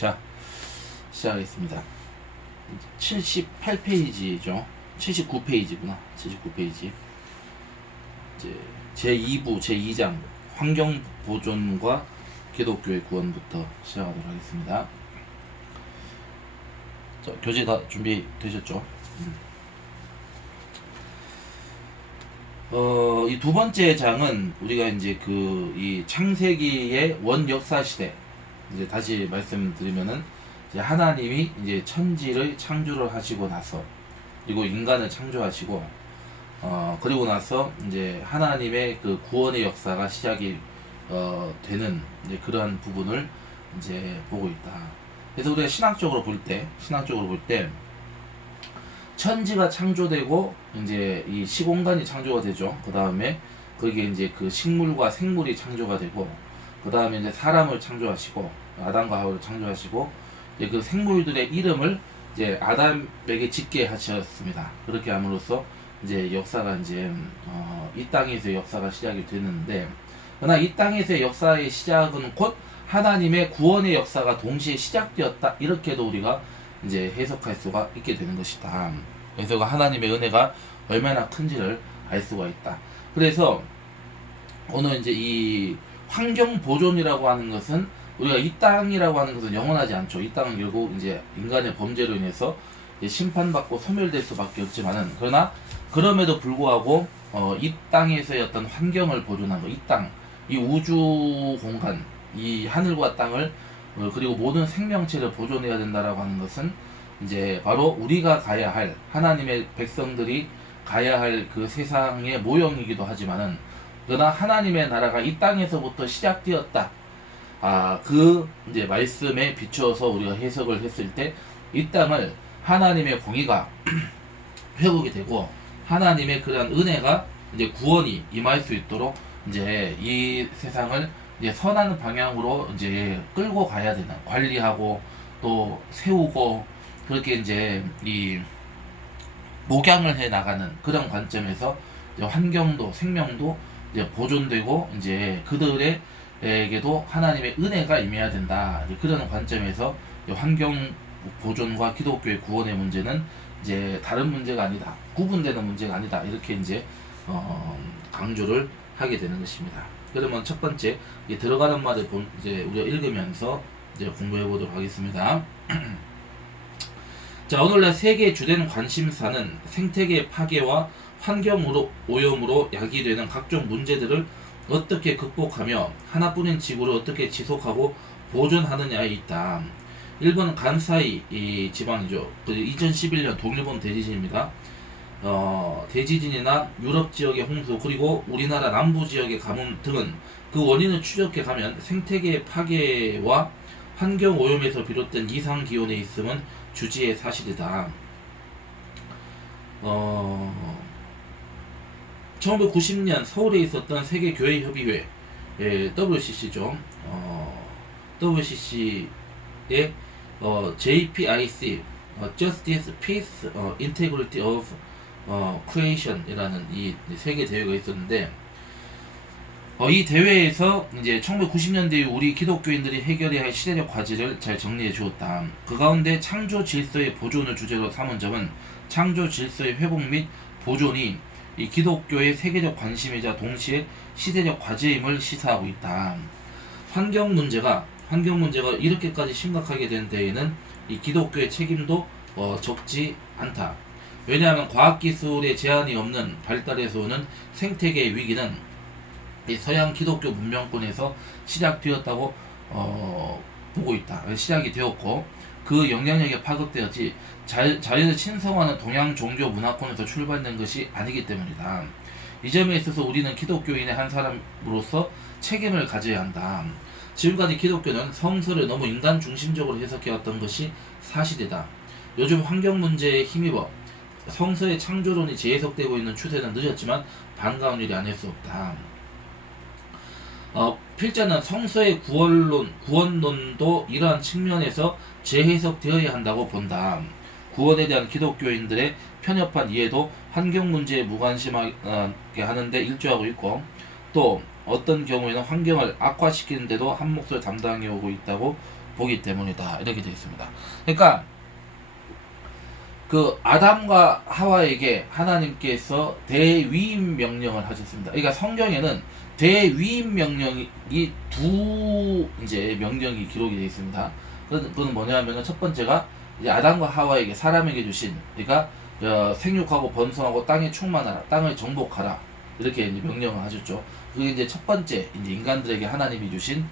자, 시작하겠습니다. 78페이지죠. 79페이지구나. 79페이지. 이제 제2부 제2장 환경보존과 기독교의 구원부터 시작하도록 하겠습니다. 자, 교재 다 준비되셨죠? 이 두 번째 장은 우리가 이제 이 창세기의 원역사 시대, 이제 다시 말씀드리면은 이제 하나님이 이제 천지를 창조를 하시고 나서, 그리고 인간을 창조하시고, 그리고 나서 이제 하나님의 그 구원의 역사가 시작이 되는 이제 그러한 부분을 이제 보고 있다. 그래서 우리가 신학적으로 볼 때 천지가 창조되고 이제 이 시공간이 창조가 되죠. 그 다음에 거기에 이제 그 식물과 생물이 창조가 되고, 그 다음에 이제 사람을 창조하시고, 아담과 하와를 창조하시고, 이제 그 생물들의 이름을 이제 아담에게 짓게 하셨습니다. 그렇게 함으로써 이제 역사가 이제 이 땅에서 역사가 시작이 되는데, 그러나 이 땅에서의 역사의 시작은 곧 하나님의 구원의 역사가 동시에 시작되었다, 이렇게도 우리가 이제 해석할 수가 있게 되는 것이다. 그래서 하나님의 은혜가 얼마나 큰지를 알 수가 있다. 그래서 오늘 이제 이 환경 보존이라고 하는 것은, 우리가 이 땅이라고 하는 것은 영원하지 않죠. 이 땅은 결국 이제 인간의 범죄로 인해서 심판받고 소멸될 수밖에 없지만은, 그러나 그럼에도 불구하고 이 땅에서의 어떤 환경을 보존한 것, 이 땅, 이 우주 공간, 이 하늘과 땅을 그리고 모든 생명체를 보존해야 된다라고 하는 것은 이제 바로 우리가 가야 할, 하나님의 백성들이 가야 할 그 세상의 모형이기도 하지만은, 그러나 하나님의 나라가 이 땅에서부터 시작되었다. 그 이제 말씀에 비추어서 우리가 해석을 했을 때 이 땅을 하나님의 공의가 회복이 되고, 하나님의 그러한 은혜가 이제 구원이 임할 수 있도록 이제 이 세상을 이제 선한 방향으로 이제 끌고 가야 되는, 관리하고 또 세우고, 그렇게 이제 이 목양을 해 나가는 그런 관점에서 이제 환경도 생명도 이제 보존되고, 이제 그들에게도 하나님의 은혜가 임해야 된다. 그런 관점에서 환경 보존과 기독교의 구원의 문제는 이제 다른 문제가 아니다, 구분되는 문제가 아니다, 이렇게 이제 강조를 하게 되는 것입니다. 그러면 첫 번째 들어가는 말을 이제 우리가 읽으면서 이제 공부해 보도록 하겠습니다. 자, 오늘날 세계의 주된 관심사는 생태계 파괴와 환경 오염으로 야기되는 각종 문제들을 어떻게 극복하며 하나뿐인 지구를 어떻게 지속하고 보존하느냐에 있다. 일본 간사이 이 지방이죠. 2011년 동일본 대지진입니다. 대지진이나 유럽 지역의 홍수, 그리고 우리나라 남부 지역의 가뭄 등은 그 원인을 추적해 가면 생태계 파괴와 환경 오염에서 비롯된 이상 기온에 있음은 주지의 사실이다. 1990년 서울에 있었던 세계교회협의회, WCC죠. WCC의 JPIC, Justice, Peace, Integrity of Creation이라는 이 세계 대회가 있었는데, 이 대회에서 이제 1990년대 우리 기독교인들이 해결해야 할 시대적 과제를 잘 정리해 주었다. 그 가운데 창조 질서의 보존을 주제로 삼은 점은 창조 질서의 회복 및 보존이 이 기독교의 세계적 관심이자 동시에 시대적 과제임을 시사하고 있다. 환경 문제가 이렇게까지 심각하게 된 데에는 이 기독교의 책임도 적지 않다. 왜냐하면 과학기술의 제한이 없는 발달에서 오는 생태계의 위기는 이 서양 기독교 문명권에서 시작되었다고 보고 있다. 시작이 되었고, 그 영향력에 파급되었지 자연을 친성하는 동양 종교 문화권에서 출발된 것이 아니기 때문이다. 이 점에 있어서 우리는 기독교인의 한 사람으로서 책임을 가져야 한다. 지금까지 기독교는 성서를 너무 인간 중심적으로 해석해왔던 것이 사실이다. 요즘 환경 문제에 힘입어 성서의 창조론이 재해석되고 있는 추세는 늦었지만 반가운 일이 아닐 수 없다. 필자는 성서의 구원론도 이러한 측면에서 재해석되어야 한다고 본다. 구원에 대한 기독교인들의 편협한 이해도 환경 문제에 무관심하게 하는데 일조하고 있고, 또 어떤 경우에는 환경을 악화시키는데도 한 몫을 담당해 오고 있다고 보기 때문이다. 이렇게 되어 있습니다. 그러니까 그 아담과 하와에게 하나님께서 대위임 명령을 하셨습니다. 그러니까 성경에는 대위임 명령이 두 이제 명령이 기록이 되어 있습니다. 그건 뭐냐면은 첫 번째가 이제 아담과 하와에게 사람에게 주신, 그러니까 생육하고 번성하고 땅에 충만하라, 땅을 정복하라, 이렇게 이제 명령을 하셨죠. 그게 이제 첫 번째 이제 인간들에게 하나님이 주신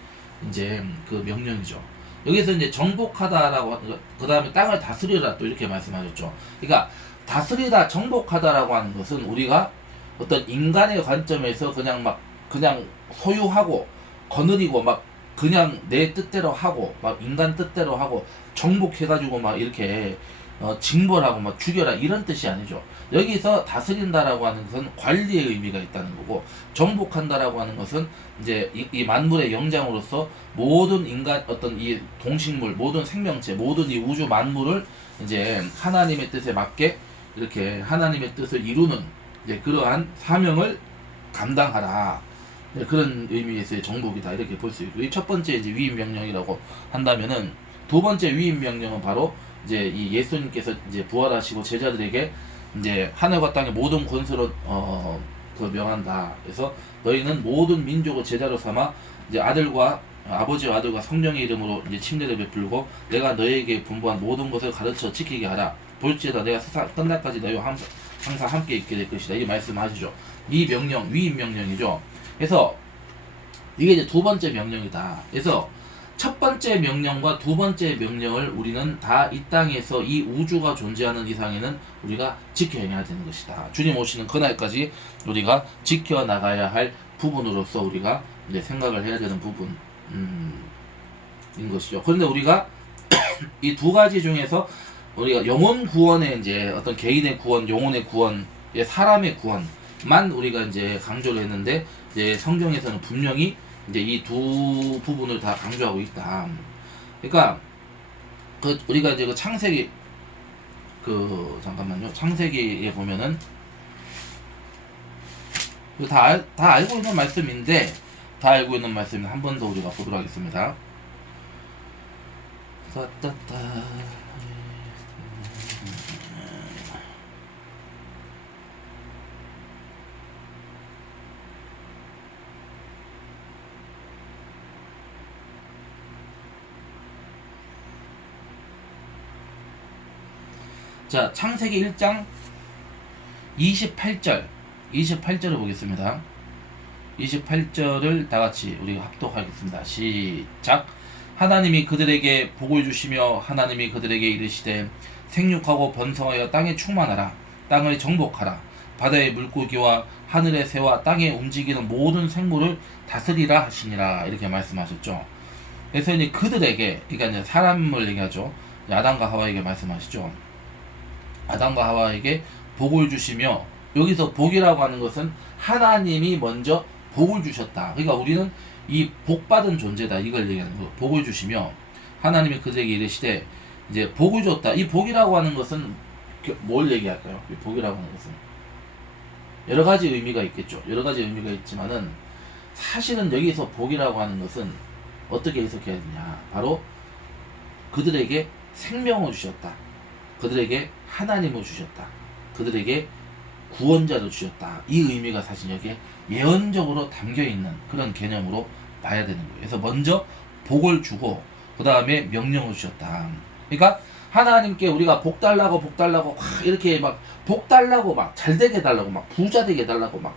이제 그 명령이죠. 여기서 이제 정복하다라고, 그 다음에 땅을 다스리라 또 이렇게 말씀하셨죠. 그러니까 다스리다, 정복하다라고 하는 것은 우리가 어떤 인간의 관점에서 그냥 소유하고 거느리고 막 그냥 내 뜻대로 하고 막 인간 뜻대로 하고 정복해가지고 막 이렇게 징벌하고 막 죽여라 이런 뜻이 아니죠. 여기서 다스린다라고 하는 것은 관리의 의미가 있다는 거고, 정복한다라고 하는 것은 이제 이 만물의 영장으로서 모든 인간, 어떤 이 동식물, 모든 생명체, 모든 이 우주 만물을 이제 하나님의 뜻에 맞게 이렇게 하나님의 뜻을 이루는 이제 그러한 사명을 감당하라. 네, 그런 의미에서의 정복이다, 이렇게 볼 수 있고, 이 첫 번째 이제 위임 명령이라고 한다면은, 두 번째 위임 명령은 바로 이제 이 예수님께서 이제 부활하시고 제자들에게 이제 하늘과 땅의 모든 권세를 그 명한다. 그래서 너희는 모든 민족을 제자로 삼아 이제 아버지와 아들과 성령의 이름으로 이제 침례를 베풀고 내가 너희에게 분부한 모든 것을 가르쳐 지키게 하라. 볼지에다 내가 세상 끝날까지 너희와 항상 함께 있게 될 것이다. 이 말씀하시죠. 이 명령, 위임 명령이죠. 그래서 이게 이제 두 번째 명령이다. 그래서 첫 번째 명령과 두 번째 명령을 우리는 다 이 땅에서 이 우주가 존재하는 이상에는 우리가 지켜야 되는 것이다. 주님 오시는 그날까지 우리가 지켜나가야 할 부분으로서 우리가 이제 생각을 해야 되는 부분인 것이죠. 그런데 우리가 이 두 가지 중에서 우리가 영혼 구원의 이제 어떤 개인의 구원, 영혼의 구원, 사람의 구원만 우리가 이제 강조를 했는데, 이제 성경에서는 분명히 이제 이 두 부분을 다 강조하고 있다. 그러니까 우리가 이제 그 창세기 잠깐만요. 창세기에 보면은 다 알고 있는 말씀인데, 다 알고 있는 말씀을 한 번 더 우리가 보도록 하겠습니다. 자, 창세기 1장 28절을 보겠습니다. 28절을 다같이 우리가 합독하겠습니다. 시작. 하나님이 그들에게 복을 주시며 하나님이 그들에게 이르시되 생육하고 번성하여 땅에 충만하라. 땅을 정복하라. 바다의 물고기와 하늘의 새와 땅에 움직이는 모든 생물을 다스리라 하시니라. 이렇게 말씀하셨죠. 그래서 이제 그들에게, 그러니까 이제 사람을 얘기하죠. 아담과 하와에게 말씀하시죠. 아담과 하와에게 복을 주시며, 여기서 복이라고 하는 것은 하나님이 먼저 복을 주셨다. 그러니까 우리는 이 복받은 존재다, 이걸 얘기하는 거예요. 복을 주시며 하나님이 그들에게 이르시되 이제 복을 줬다. 이 복이라고 하는 것은 뭘 얘기할까요? 이 복이라고 하는 것은 여러 가지 의미가 있겠죠. 여러 가지 의미가 있지만은 사실은 여기서 복이라고 하는 것은 어떻게 해석해야 되냐, 바로 그들에게 생명을 주셨다, 그들에게 하나님을 주셨다, 그들에게 구원자를 주셨다. 이 의미가 사실 여기에 예언적으로 담겨있는 그런 개념으로 봐야 되는 거예요. 그래서 먼저 복을 주고 그 다음에 명령을 주셨다. 그러니까 하나님께 우리가 복 달라고 막 이렇게 막 복 달라고 막 잘되게 해달라고 막 부자 되게 해달라고 막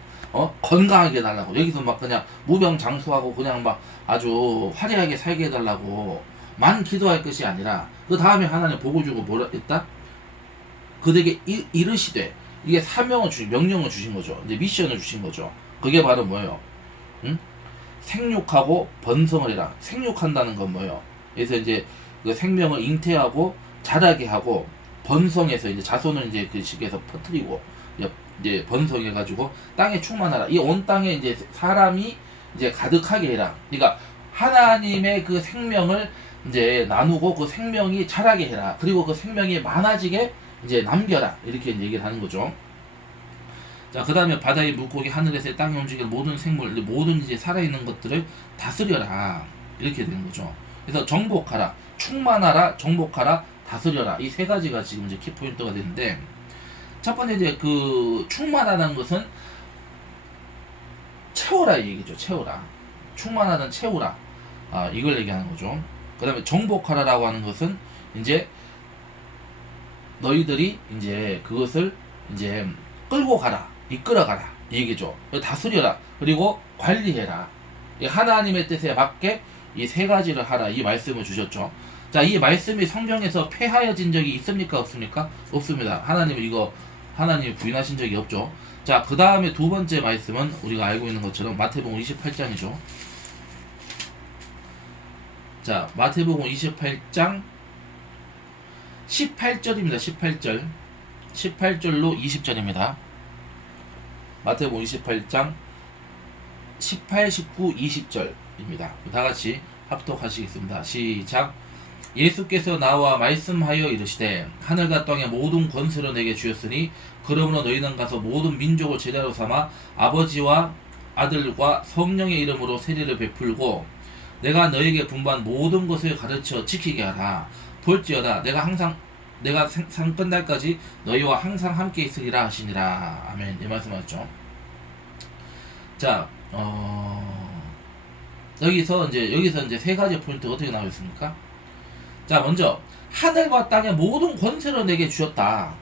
건강하게 해달라고, 여기서 막 그냥 무병장수하고 그냥 막 아주 화려하게 살게 해달라고 만 기도할 것이 아니라, 그 다음에 하나님 복을 주고 뭐라 했다? 그들에게 이르시되, 이게 사명을 명령을 주신 거죠. 이제 미션을 주신 거죠. 그게 바로 뭐예요? 응? 생육하고 번성을 해라. 생육한다는 건 뭐예요? 그래서 이제 그 생명을 잉태하고 자라게 하고, 번성해서 이제 자손을 이제 그 식에서 퍼뜨리고 이제 번성해가지고 땅에 충만하라. 이 온 땅에 이제 사람이 이제 가득하게 해라. 그러니까 하나님의 그 생명을 이제 나누고 그 생명이 자라게 해라. 그리고 그 생명이 많아지게 이제 남겨라. 이렇게 얘기를 하는 거죠. 자, 그 다음에 바다의 물고기, 하늘에서 땅에 움직이는 모든 생물, 모든 이제 살아있는 것들을 다스려라. 이렇게 되는 거죠. 그래서 정복하라, 충만하라, 정복하라, 다스려라. 이 세 가지가 지금 이제 키포인트가 되는데, 첫 번째 이제 그 충만하다는 것은 채워라 이 얘기죠. 채워라. 충만하든 채우라. 이걸 얘기하는 거죠. 그 다음에 정복하라라고 하는 것은 이제 너희들이 이제 그것을 이제 끌고 가라, 이끌어 가라 이 얘기죠. 다스려라, 그리고 관리해라. 이 하나님의 뜻에 맞게 이 세 가지를 하라, 이 말씀을 주셨죠. 자, 이 말씀이 성경에서 폐하여진 적이 있습니까? 없습니까? 없습니다. 하나님이 부인하신 적이 없죠. 자, 그 다음에 두 번째 말씀은 우리가 알고 있는 것처럼 마태복음 28장이죠. 자, 마태복음 28장 18절입니다. 18절. 18절로 20절입니다. 마태복음 28장 18, 19, 20절입니다. 다 같이 합독하시겠습니다. 시작. 예수께서 나와 말씀하여 이르시되 하늘과 땅의 모든 권세를 내게 주었으니 그러므로 너희는 가서 모든 민족을 제자로 삼아 아버지와 아들과 성령의 이름으로 세례를 베풀고 내가 너에게 분부한 모든 것을 가르쳐 지키게 하라. 볼지어다 내가 상 끝날까지 너희와 항상 함께 있으리라 하시니라. 아멘. 이 말씀하셨죠. 자, 여기서 이제 세 가지 포인트가 어떻게 나와 있습니까? 자, 먼저 하늘과 땅의 모든 권세를 내게 주셨다.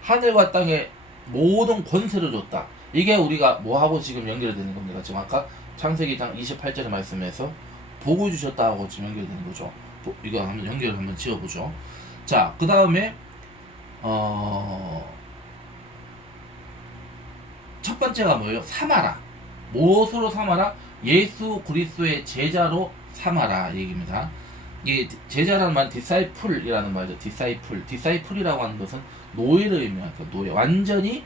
하늘과 땅의 모든 권세를 줬다. 이게 우리가 뭐하고 지금 연결되는 겁니까? 지금 아까 창세기장 28절의 말씀에서 복을 주셨다고 지금 연결되는 거죠. 이거 한번 연결을 한번 지어보죠. 자, 그 다음에 첫 번째가 뭐예요? 삼아라. 무엇으로 삼아라? 예수 그리스도의 제자로 삼아라 얘기입니다. 이 제자라는 말은 디사이플이라는 말이죠. 디사이플이라고 하는 것은 노예를 의미합니다. 노예. 완전히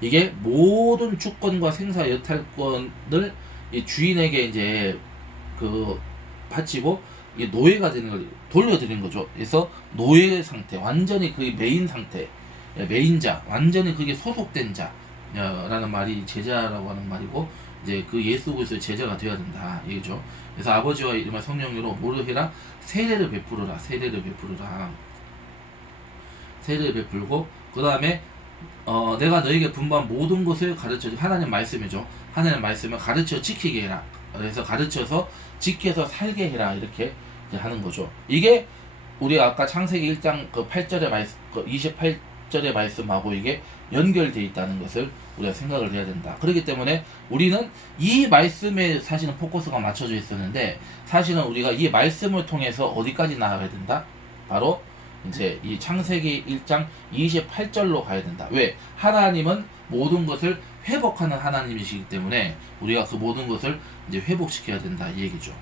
이게 모든 주권과 생사 여탈권을 이 주인에게 이제 그 바치고 이 노예가 되는 걸 돌려드린 거죠. 그래서 노예 상태, 완전히 그 메인 상태, 메인자, 완전히 그게 소속된 자라는 말이 제자라고 하는 말이고, 이제 그 예수 그리스도의 제자가 되어야 된다 얘기죠. 그래서 아버지와 이름과 성령으로 뭐를 해라? 세례를 베풀어라. 세례를 베풀고, 그 다음에 내가 너에게 분부한 모든 것을 가르쳐, 하나님 말씀이죠. 하나님 말씀을 가르쳐 지키게 해라. 그래서 가르쳐서 지켜서 살게 해라. 이렇게 이제 하는 거죠. 이게 우리가 아까 창세기 1장 그 8절의 말씀, 그 28절의 말씀하고 이게 연결되어 있다는 것을 우리가 생각을 해야 된다. 그렇기 때문에 우리는 이 말씀에 사실은 포커스가 맞춰져 있었는데, 사실은 우리가 이 말씀을 통해서 어디까지 나아가야 된다? 바로 이제 이 창세기 1장 28절로 가야 된다. 왜? 하나님은 모든 것을 회복하는 하나님이시기 때문에 우리가 그 모든 것을 이제 회복시켜야 된다 이 얘기죠.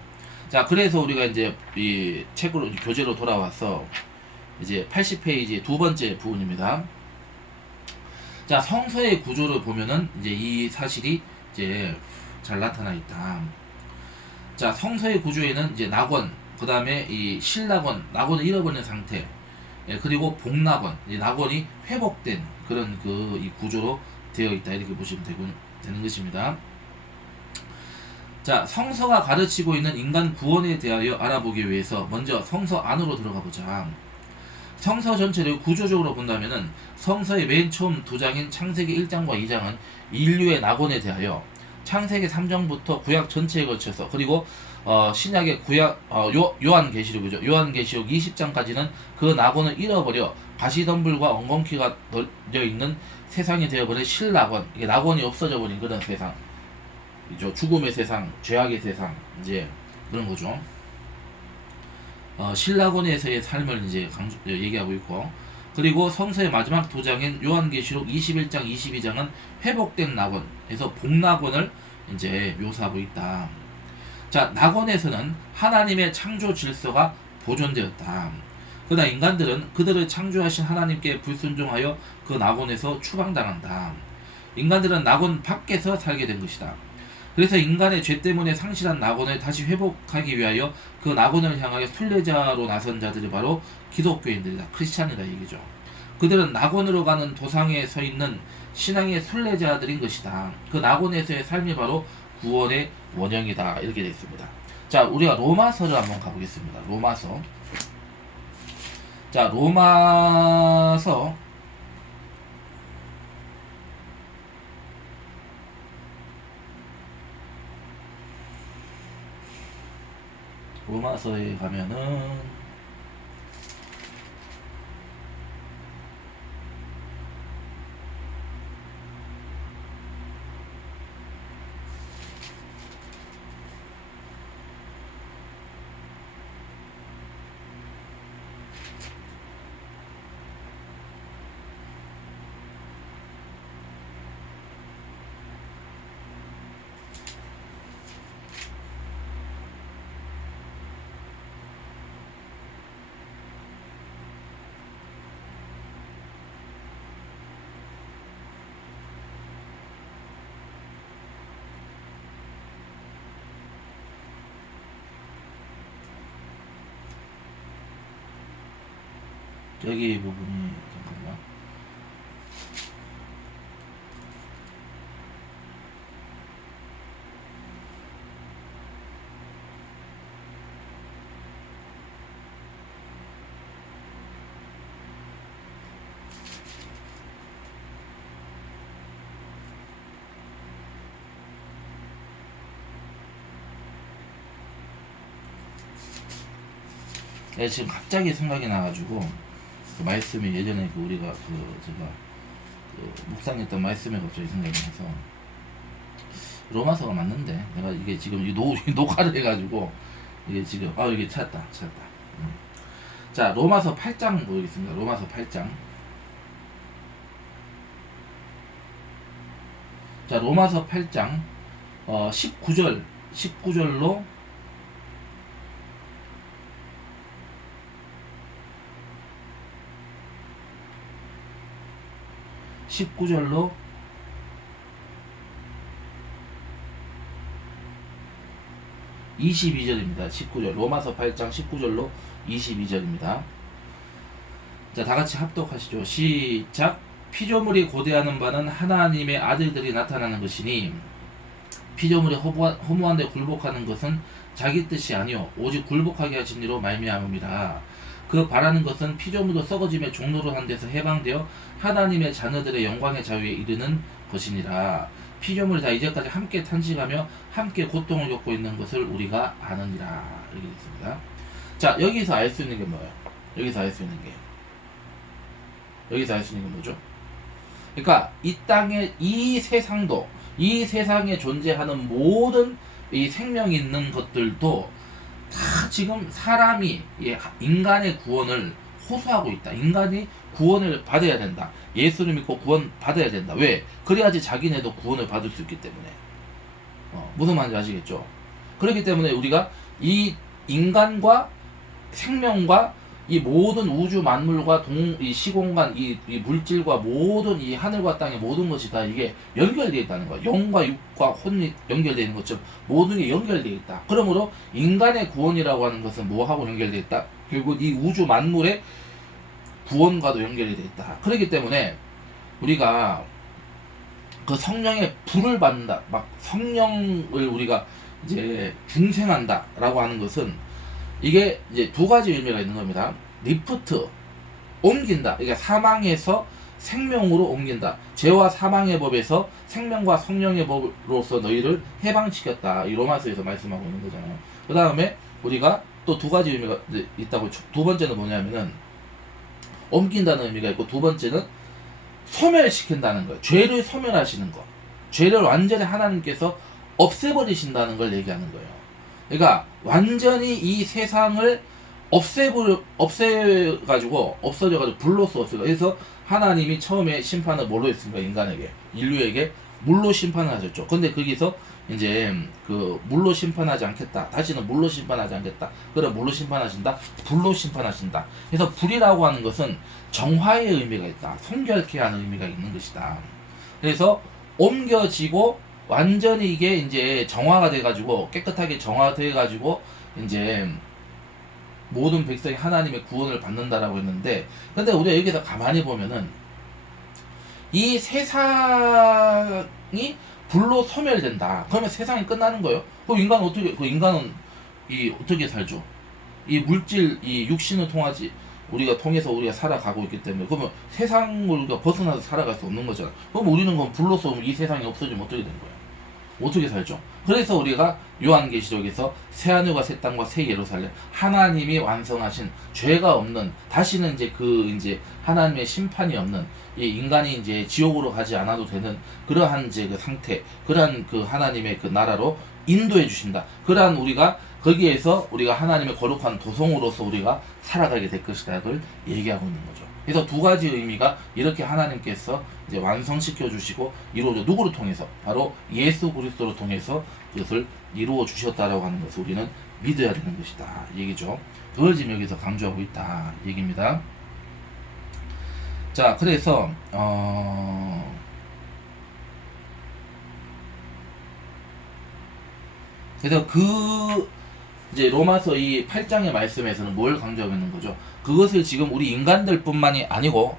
자, 그래서 우리가 이제 이 책으로 교재로 돌아와서 이제 80페이지 두 번째 부분입니다. 자, 성서의 구조를 보면은 이제 이 사실이 이제 잘 나타나 있다. 자, 성서의 구조에는 이제 낙원, 그 다음에 이 실낙원, 낙원을 잃어버린 상태, 그리고 복낙원, 낙원이 회복된 그런 그 이 구조로 되어 있다 이렇게 보시면 되는 것입니다. 자, 성서가 가르치고 있는 인간 구원에 대하여 알아보기 위해서 먼저 성서 안으로 들어가 보자. 성서 전체를 구조적으로 본다면은 성서의 맨 처음 두 장인 창세기 1장과 2장은 인류의 낙원에 대하여, 창세기 3장부터 구약 전체에 걸쳐서, 그리고 신약의 요한계시록이죠. 요한계시록 20장까지는 그 낙원을 잃어버려 가시덤불과 엉겅퀴가 널려 있는 세상이 되어버린 실낙원, 이게 낙원이 없어져 버린 그런 세상, 죽음의 세상, 죄악의 세상, 이제 그런 거죠. 실낙원에서의 삶을 이제 얘기하고 있고, 그리고 성서의 마지막 두 장인 요한계시록 21장, 22장은 회복된 낙원에서 복낙원을 이제 묘사하고 있다. 자, 낙원에서는 하나님의 창조 질서가 보존되었다. 그러나 인간들은 그들을 창조하신 하나님께 불순종하여 그 낙원에서 추방당한다. 인간들은 낙원 밖에서 살게 된 것이다. 그래서 인간의 죄 때문에 상실한 낙원을 다시 회복하기 위하여 그 낙원을 향하여 순례자로 나선 자들이 바로 기독교인들이다. 크리스찬이다 얘기죠. 그들은 낙원으로 가는 도상에 서 있는 신앙의 순례자들인 것이다. 그 낙원에서의 삶이 바로 구원의 원형이다. 이렇게 되어 있습니다. 자, 우리가 로마서를 한번 가보겠습니다. 로마서. 자, 로마서에 가면은 여기 부분이 잠깐만. 네, 지금 갑자기 생각이 나가지고 그 말씀이 예전에 그 우리가 제가 묵상했던 말씀에 갑자기 생각이 나서 로마서가 맞는데 내가 이게 지금 녹화를 해가지고 이게 지금 이게 찾았다. 자, 로마서 8장 보겠습니다. 로마서 8장. 자, 로마서 8장 19절로 19절로 22절입니다. 19절. 로마서 8장 19절로 22절입니다. 자, 다같이 합독하시죠. 시작. 피조물이 고대하는 바는 하나님의 아들들이 나타나는 것이니 피조물이 허무한데 굴복하는 것은 자기 뜻이 아니요 오직 굴복하게 하신 이로 말미암음이라. 그 바라는 것은 피조물도 썩어짐의 종로로 한 데서 해방되어 하나님의 자녀들의 영광의 자유에 이르는 것이니라. 피조물이 다 이제까지 함께 탄식하며 함께 고통을 겪고 있는 것을 우리가 아느니라. 이렇게 있습니다. 자, 여기서 알 수 있는 게 뭐예요? 여기서 알 수 있는 게 뭐죠? 그러니까 이 땅의 이 세상에 존재하는 모든 이 생명이 있는 것들도 다 지금 사람이 인간의 구원을 호소하고 있다. 인간이 구원을 받아야 된다. 예수를 믿고 구원 받아야 된다. 왜? 그래야지 자기네도 구원을 받을 수 있기 때문에. 무슨 말인지 아시겠죠? 그렇기 때문에 우리가 이 인간과 생명과 이 모든 우주 만물과 이 시공간, 이 물질과 모든 이 하늘과 땅의 모든 것이 다 이게 연결되어 있다는 거야. 영과 육과 혼이 연결되어 있는 것처럼 모든 게 연결되어 있다. 그러므로 인간의 구원이라고 하는 것은 뭐하고 연결되어 있다? 결국 이 우주 만물의 구원과도 연결이 되어 있다. 그렇기 때문에 우리가 그 성령의 불을 받는다. 막 성령을 우리가 이제 중생한다라고 하는 것은 이게 이제 두 가지 의미가 있는 겁니다. 리프트, 옮긴다. 그러니까 사망에서 생명으로 옮긴다. 죄와 사망의 법에서 생명과 성령의 법으로서 너희를 해방시켰다. 이 로마서에서 말씀하고 있는 거잖아요. 그 다음에 우리가 또 두 가지 의미가 있다고. 두 번째는 뭐냐면은 옮긴다는 의미가 있고, 두 번째는 소멸시킨다는 거예요. 죄를 소멸하시는 거. 죄를 완전히 하나님께서 없애버리신다는 걸 얘기하는 거예요. 그러니까 완전히 이 세상을 없어져가지고 불로써 없애가. 그래서 하나님이 처음에 심판을 뭘로 했습니까? 인류에게 물로 심판을 하셨죠. 근데 거기서 이제 그 물로 심판하지 않겠다. 다시는 물로 심판하지 않겠다. 그럼 물로 심판하신다. 불로 심판하신다. 그래서 불이라고 하는 것은 정화의 의미가 있다. 성결케 하는 의미가 있는 것이다. 그래서 옮겨지고 완전히 이게 이제 정화가 돼가지고 깨끗하게 정화돼가지고 이제 모든 백성이 하나님의 구원을 받는다라고 했는데, 근데 우리가 여기서 가만히 보면은 이 세상이 불로 소멸된다. 그러면 세상이 끝나는 거예요. 그럼 인간은 어떻게? 인간은 이 어떻게 살죠? 이 물질, 이 육신을 통해서 우리가 살아가고 있기 때문에, 그러면 세상을 우리가 벗어나서 살아갈 수 없는 거잖아. 그럼 우리는 그럼 불로서 이 세상이 없어지면 어떻게 되는 거야? 어떻게 살죠? 그래서 우리가 요한계시록에서 새 하늘과 새 땅과 새 예루살렘, 하나님이 완성하신 죄가 없는, 다시는 이제 하나님의 심판이 없는, 이 인간이 이제 지옥으로 가지 않아도 되는 그러한 이제 그 상태, 그러한 그 하나님의 그 나라로 인도해 주신다. 그러한 우리가 거기에서 우리가 하나님의 거룩한 도성으로서 우리가 살아가게 될 것이다. 그걸 얘기하고 있는 거죠. 그래서 두 가지 의미가 이렇게 하나님께서 이제 완성시켜 주시고 이루어져, 누구를 통해서? 바로 예수 그리스도를 통해서 그것을 이루어 주셨다라고 하는 것을 우리는 믿어야 되는 것이다. 얘기죠. 그걸 지금 여기서 강조하고 있다. 얘기입니다. 자, 그래서 그래서 이제 로마서 이 8장의 말씀에서는 뭘 강조하고 있는 거죠? 그것을 지금 우리 인간들뿐만이 아니고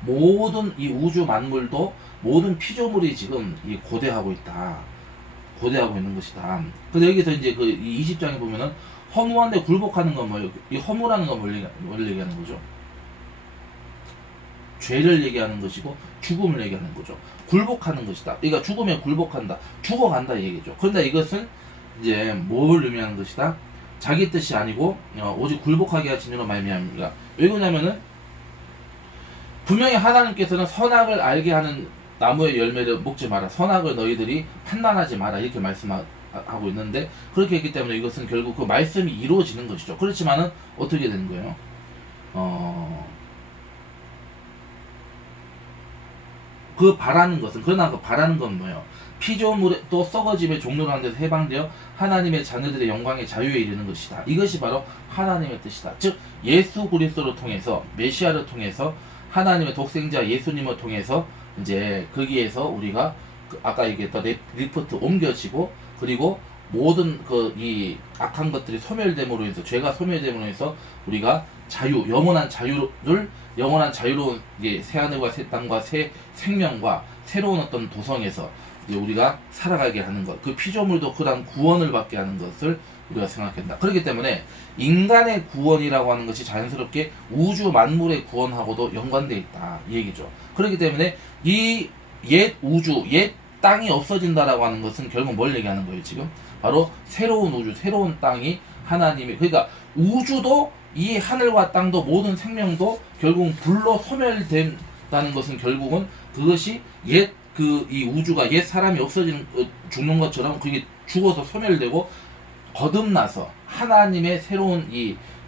모든 이 우주 만물도, 모든 피조물이 지금 이 고대하고 있는 것이다. 근데 여기서 이제 그 20장에 보면은 허무한데 굴복하는 건 뭐예요? 이 허무라는 건 뭘 얘기하는 거죠? 죄를 얘기하는 것이고 죽음을 얘기하는 거죠. 굴복하는 것이다. 그러니까 죽음에 굴복한다. 죽어간다 이 얘기죠. 그런데 이것은 이제 뭘 의미하는 것이다? 자기 뜻이 아니고 오직 굴복하게 하신 이로 말미암습니다. 왜 그러냐면은 분명히 하나님께서는 선악을 알게 하는 나무의 열매를 먹지 마라, 선악을 너희들이 판단하지 마라, 이렇게 말씀하고 있는데, 그렇게 했기 때문에 이것은 결국 그 말씀이 이루어지는 것이죠. 그렇지만은 어떻게 되는 거예요? 그러나 그 바라는 건 뭐예요? 피조물의 또 썩어짐의 종로라는 데서 해방되어 하나님의 자녀들의 영광의 자유에 이르는 것이다. 이것이 바로 하나님의 뜻이다. 즉 예수 그리스도를 통해서, 메시아를 통해서, 하나님의 독생자 예수님을 통해서 이제 거기에서 우리가 아까 얘기했던 리프트 옮겨지고, 그리고 모든 이 악한 것들이 소멸됨으로 해서, 죄가 소멸됨으로 해서 우리가 영원한 자유로운 새 하늘과 새 땅과 새 생명과 새로운 어떤 도성에서 이제 우리가 살아가게 하는 것, 그 피조물도 그런 구원을 받게 하는 것을 우리가 생각한다. 그렇기 때문에 인간의 구원이라고 하는 것이 자연스럽게 우주 만물의 구원하고도 연관되어 있다, 이 얘기죠. 그렇기 때문에 이 옛 우주, 옛 땅이 없어진다라고 하는 것은 결국 뭘 얘기하는 거예요? 지금 바로 새로운 우주, 새로운 땅이 하나님이, 그러니까 우주도, 이 하늘과 땅도, 모든 생명도 결국은 불로 소멸된다는 것은, 결국은 그것이 이 우주가 옛 사람이 죽는 것처럼 그게 죽어서 소멸되고 거듭나서 하나님의 새로운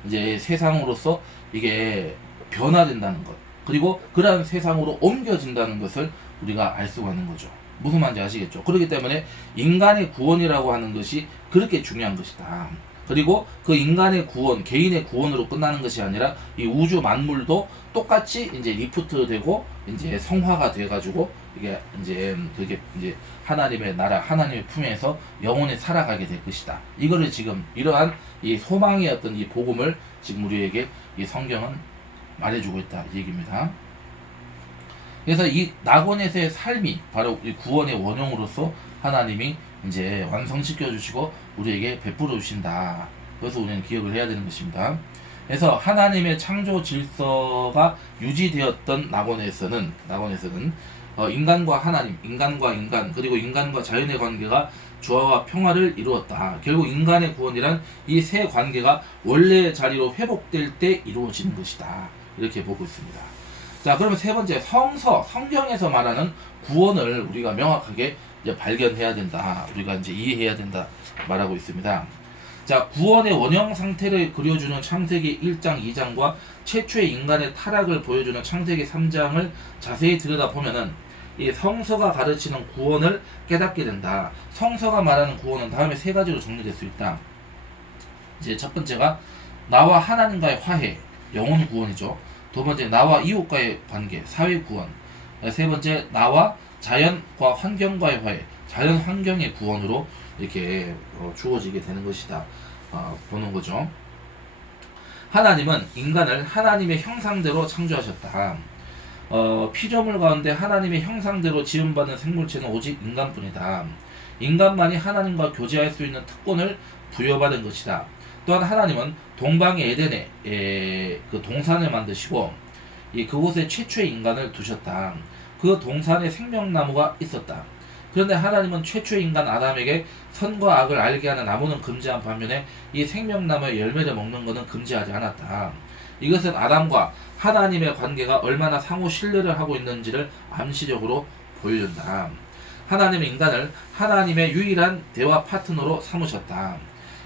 이제 세상으로서 이게 변화된다는 것, 그리고 그러한 세상으로 옮겨진다는 것을 우리가 알 수가 있는 거죠. 무슨 말인지 아시겠죠? 그렇기 때문에 인간의 구원이라고 하는 것이 그렇게 중요한 것이다. 그리고 그 인간의 구원, 개인의 구원으로 끝나는 것이 아니라 이 우주 만물도 똑같이 이제 리프트되고 이제 성화가 돼가지고 이게 이제 하나님의 나라, 하나님의 품에서 영원히 살아가게 될 것이다. 이거를 지금 이러한 이 소망의 어떤 이 복음을 지금 우리에게 이 성경은 말해주고 있다, 이 얘기입니다. 그래서 이 나고넷의 삶이 바로 이 구원의 원형으로서 하나님이 이제 완성시켜 주시고 우리에게 베풀어 주신다. 그래서 우리는 기억을 해야 되는 것입니다. 그래서 하나님의 창조 질서가 유지되었던 나고넷에서는 인간과 하나님, 인간과 인간, 그리고 인간과 자연의 관계가 조화와 평화를 이루었다. 결국 인간의 구원이란 이 세 관계가 원래의 자리로 회복될 때 이루어지는 것이다. 이렇게 보고 있습니다. 자, 그러면 세 번째, 성경에서 말하는 구원을 우리가 명확하게 이제 발견해야 된다. 우리가 이제 이해해야 된다. 말하고 있습니다. 자, 구원의 원형 상태를 그려주는 창세기 1장, 2장과 최초의 인간의 타락을 보여주는 창세기 3장을 자세히 들여다보면은 이 성서가 가르치는 구원을 깨닫게 된다. 성서가 말하는 구원은 다음에 세 가지로 정리될 수 있다. 이제 첫 번째가 나와 하나님과의 화해, 영혼 구원이죠. 두 번째, 나와 이웃과의 관계, 사회 구원. 세 번째, 나와 자연과 환경과의 화해, 자연 환경의 구원으로 이렇게 주어지게 되는 것이다. 보는 거죠. 하나님은 인간을 하나님의 형상대로 창조하셨다. 피조물 가운데 하나님의 형상대로 지음받은 생물체는 오직 인간뿐이다. 인간만이 하나님과 교제할 수 있는 특권을 부여받은 것이다. 또한 하나님은 동방의 에덴에 그 동산을 만드시고 그곳에 최초의 인간을 두셨다. 그 동산에 생명나무가 있었다. 그런데 하나님은 최초의 인간 아담에게 선과 악을 알게 하는 나무는 금지한 반면에 이 생명나무의 열매를 먹는 것은 금지하지 않았다. 이것은 아담과 하나님의 관계가 얼마나 상호 신뢰를 하고 있는지를 암시적으로 보여준다. 하나님은 인간을 하나님의 유일한 대화 파트너로 삼으셨다.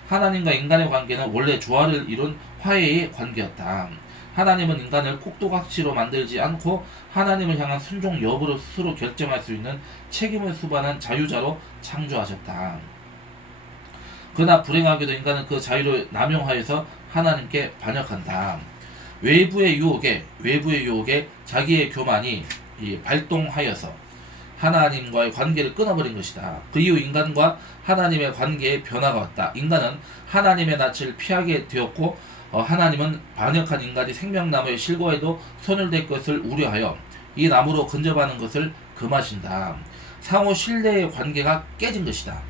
하나님과 인간의 관계는 원래 조화를 이룬 화해의 관계였다. 하나님은 인간을 꼭두각시로 만들지 않고 하나님을 향한 순종 여부를 스스로 결정할 수 있는 책임을 수반한 자유자로 창조하셨다. 그러나 불행하게도 인간은 그 자유를 남용하여서 하나님께 반역한다. 외부의 유혹에 자기의 교만이 발동하여서 하나님과의 관계를 끊어버린 것이다. 그 이후 인간과 하나님의 관계에 변화가 왔다. 인간은 하나님의 낯을 피하게 되었고 하나님은 반역한 인간이 생명나무의 실과에도 손을 댈 것을 우려하여 이 나무로 근접하는 것을 금하신다. 상호 신뢰의 관계가 깨진 것이다.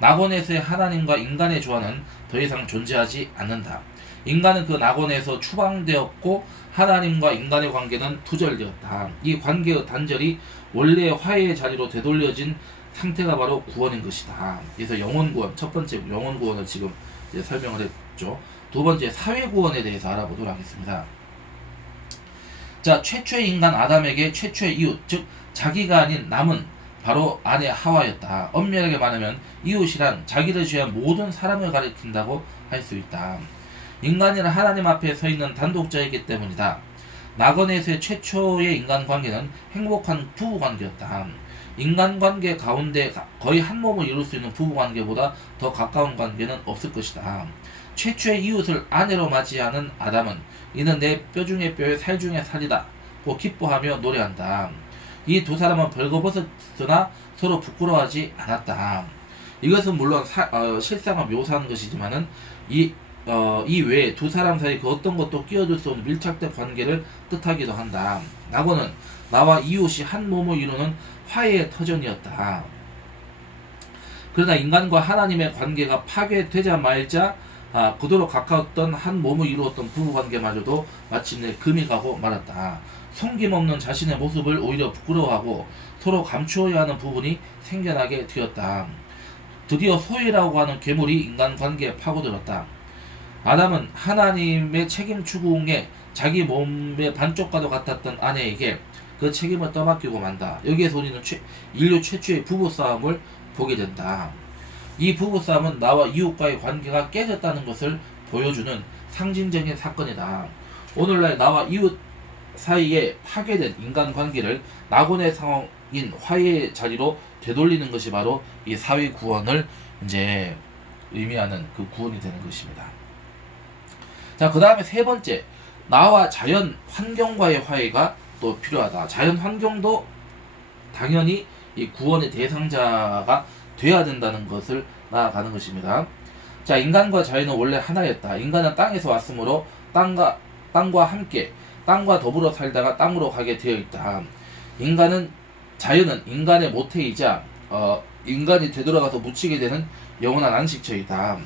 낙원에서의 하나님과 인간의 조화는 더 이상 존재하지 않는다. 인간은 그 낙원에서 추방되었고 하나님과 인간의 관계는 두절되었다. 이 관계의 단절이 원래의 화해의 자리로 되돌려진 상태가 바로 구원인 것이다. 그래서 영혼구원, 첫 번째 영혼구원을 지금 이제 설명을 했죠. 두 번째 사회구원에 대해서 알아보도록 하겠습니다. 자, 최초의 인간 아담에게 최초의 이웃, 즉 자기가 아닌 남은 바로 아내 하와였다. 엄밀하게 말하면 이웃이란 자기를 제외한 모든 사람을 가리킨다고 할 수 있다. 인간이란 하나님 앞에 서 있는 단독자이기 때문이다. 낙원에서의 최초의 인간관계는 행복한 부부관계였다. 인간관계 가운데 거의 한 몸을 이룰 수 있는 부부관계보다 더 가까운 관계는 없을 것이다. 최초의 이웃을 아내로 맞이하는 아담은 이는 내 뼈 중에 뼈에 살 중에 살이다 고 기뻐하며 노래한다. 이 두 사람은 벌거벗었으나 서로 부끄러워하지 않았다. 이것은 물론 실상을 묘사하는 것이지만은 이 외에 두 사람 사이 그 어떤 것도 끼어들 수 없는 밀착된 관계를 뜻하기도 한다. 낙원은 나와 이웃이 한 몸을 이루는 화해의 터전이었다. 그러나 인간과 하나님의 관계가 파괴되자 말자 그토록 가까웠던 한 몸을 이루었던 부부관계마저도 마침내 금이 가고 말았다. 성김없는 자신의 모습을 오히려 부끄러워하고 서로 감추어야 하는 부분이 생겨나게 되었다. 드디어 소유라고 하는 괴물이 인간관계에 파고들었다. 아담은 하나님의 책임 추궁에 자기 몸의 반쪽과도 같았던 아내에게 그 책임을 떠맡기고 만다. 여기에서 우리는 인류 최초의 부부싸움을 보게 된다. 이 부부싸움은 나와 이웃과의 관계가 깨졌다는 것을 보여주는 상징적인 사건이다. 오늘날 나와 이웃 사이에 파괴된 인간관계를 낙원의 상황인 화해의 자리로 되돌리는 것이 바로 이 사회 구원을 이제 의미하는 그 구원이 되는 것입니다. 자, 그 다음에 세 번째, 나와 자연 환경과의 화해가 또 필요하다. 자연 환경도 당연히 이 구원의 대상자가 돼야 된다는 것을 나아가는 것입니다. 자, 인간과 자연은 원래 하나였다. 인간은 땅에서 왔으므로 땅과 함께 땅과 더불어 살다가 땅으로 가게 되어 있다. 자연은 인간의 모태이자 인간이 되돌아가서 묻히게 되는 영원한 안식처이다.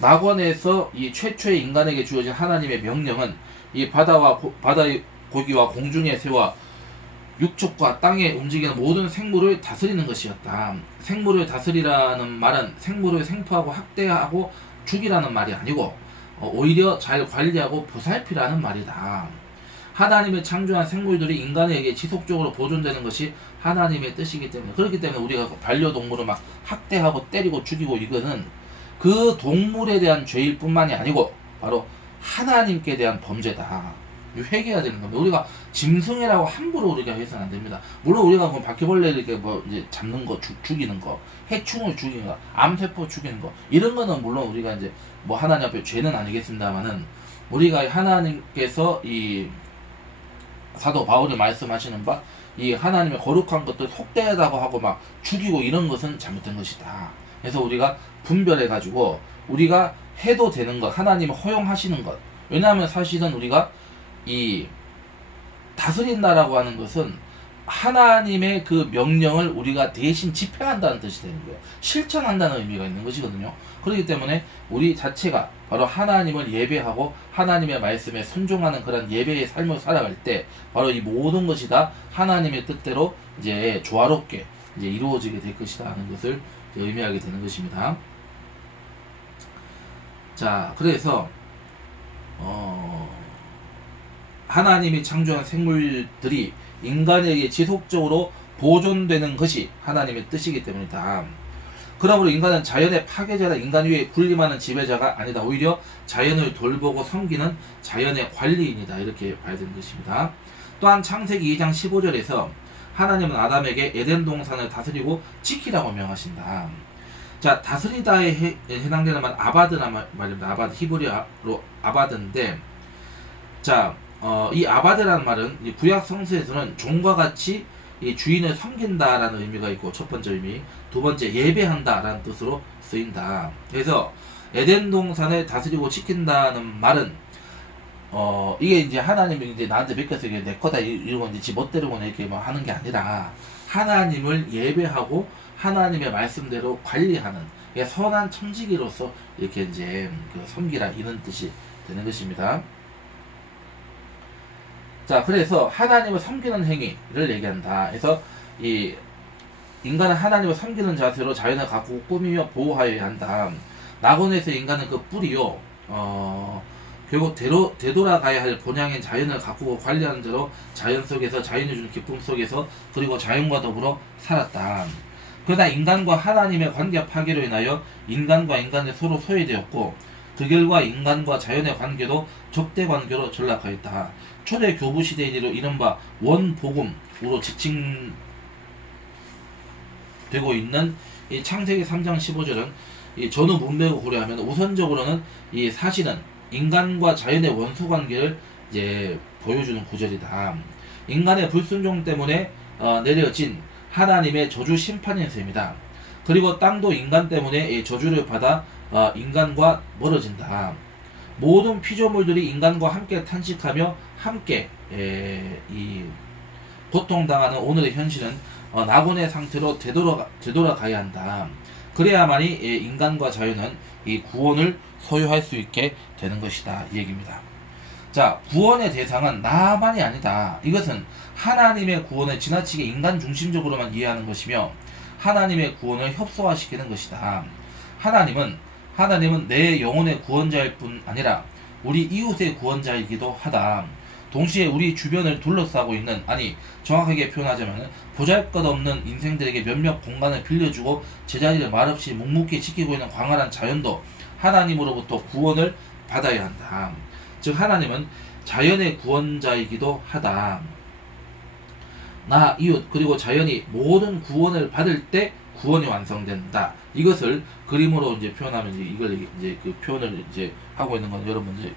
낙원에서 이 최초의 인간에게 주어진 하나님의 명령은 이 바다의 고기와 공중의 새와 육축과 땅에 움직이는 모든 생물을 다스리는 것이었다. 생물을 다스리라는 말은 생물을 생포하고 학대하고 죽이라는 말이 아니고 오히려 잘 관리하고 보살피라는 말이다. 하나님을 창조한 생물들이 인간에게 지속적으로 보존되는 것이 하나님의 뜻이기 때문에, 그렇기 때문에 우리가 반려동물을 막 학대하고 때리고 죽이고 이거는 그 동물에 대한 죄일 뿐만이 아니고 바로 하나님께 대한 범죄다. 회개해야 되는 겁니다. 우리가 짐승이라고 함부로 우리가 해서는 안 됩니다. 물론 우리가 뭐 바퀴벌레 이렇게 뭐 이제 잡는 거, 죽이는 거, 해충을 죽이는 거, 암세포 죽이는 거, 이런 거는 물론 우리가 이제 뭐 하나님 앞에 죄는 아니겠습니다만은, 우리가 하나님께서 이 사도 바울이 말씀하시는 바 이 하나님의 거룩한 것들 속되다고 하고 막 죽이고 이런 것은 잘못된 것이다. 그래서 우리가 분별해 가지고 우리가 해도 되는 것, 하나님이 허용하시는 것. 왜냐하면 사실은 우리가 이 다스린다라고 하는 것은 하나님의 그 명령을 우리가 대신 집행한다는 뜻이 되는 거예요. 실천한다는 의미가 있는 것이거든요. 그렇기 때문에 우리 자체가 바로 하나님을 예배하고 하나님의 말씀에 순종하는 그런 예배의 삶을 살아갈 때 바로 이 모든 것이 다 하나님의 뜻대로 이제 조화롭게 이제 이루어지게 될 것이다 하는 것을 의미하게 되는 것입니다. 자, 그래서 하나님이 창조한 생물들이 인간에게 지속적으로 보존되는 것이 하나님의 뜻이기 때문이다. 그러므로 인간은 자연의 파괴자라 인간 위에 군림하는 지배자가 아니다. 오히려 자연을 돌보고 섬기는 자연의 관리인이다. 이렇게 봐야 되는 것입니다. 또한 창세기 2장 15절에서 하나님은 아담에게 에덴 동산을 다스리고 지키라고 명하신다. 자, 다스리다에 해당되는 말 아바드란 말입니다. 아바드, 히브리어로 아바드인데, 자, 이 아바드라는 말은 이 구약 성서에서는 종과 같이 이 주인을 섬긴다라는 의미가 있고, 첫 번째 의미, 두 번째 예배한다라는 뜻으로 쓰인다. 그래서 에덴 동산을 다스리고 지킨다는 말은 이게 이제 하나님이 이제 나한테 맡겨서 이게 내 거다 이러고 이제 지 멋대로 이렇게 뭐 하는 게 아니라 하나님을 예배하고 하나님의 말씀대로 관리하는 선한 청지기로서 이렇게 이제 섬기라 이런 뜻이 되는 것입니다. 자, 그래서 하나님을 섬기는 행위를 얘기한다. 그래서 이 인간은 하나님을 섬기는 자세로 자연을 가꾸고 꾸미며 보호하여야 한다. 낙원에서 인간은 그 뿌리요, 결국 되돌아가야 할 본향인 자연을 가꾸고 관리하는 대로 자연 속에서 자연이 주는 기쁨 속에서 그리고 자연과 더불어 살았다. 그러나 인간과 하나님의 관계 파괴로 인하여 인간과 인간이 서로 소외되었고 그 결과 인간과 자연의 관계도 적대 관계로 전락하였다. 초대 교부 시대인 이로 이른바 원복음으로 지칭되고 있는 이 창세기 3장 15절은 이 전후 문맥을 고려하면 우선적으로는 이 사실은 인간과 자연의 원수 관계를 이제 보여주는 구절이다. 인간의 불순종 때문에 내려진 하나님의 저주 심판인 셈이다. 그리고 땅도 인간 때문에 저주를 받아 인간과 멀어진다. 모든 피조물들이 인간과 함께 탄식하며 함께 이 고통당하는 오늘의 현실은 낙원의 상태로 되돌아가야 한다. 그래야만이 인간과 자연은 이 구원을 소유할 수 있게 되는 것이다. 이 얘기입니다. 자, 구원의 대상은 나만이 아니다. 이것은 하나님의 구원을 지나치게 인간 중심적으로만 이해하는 것이며 하나님의 구원을 협소화시키는 것이다. 하나님은 내 영혼의 구원자일 뿐 아니라 우리 이웃의 구원자이기도 하다. 동시에 우리 주변을 둘러싸고 있는, 아니 정확하게 표현하자면 보잘것없는 인생들에게 몇몇 공간을 빌려주고 제자리를 말없이 묵묵히 지키고 있는 광활한 자연도 하나님으로부터 구원을 받아야 한다. 즉 하나님은 자연의 구원자이기도 하다. 나, 이웃, 그리고 자연이 모든 구원을 받을 때 구원이 완성된다. 이것을 그림으로 이제 표현하면 이걸 이제 그 표현을 이제 하고 있는 건 여러분들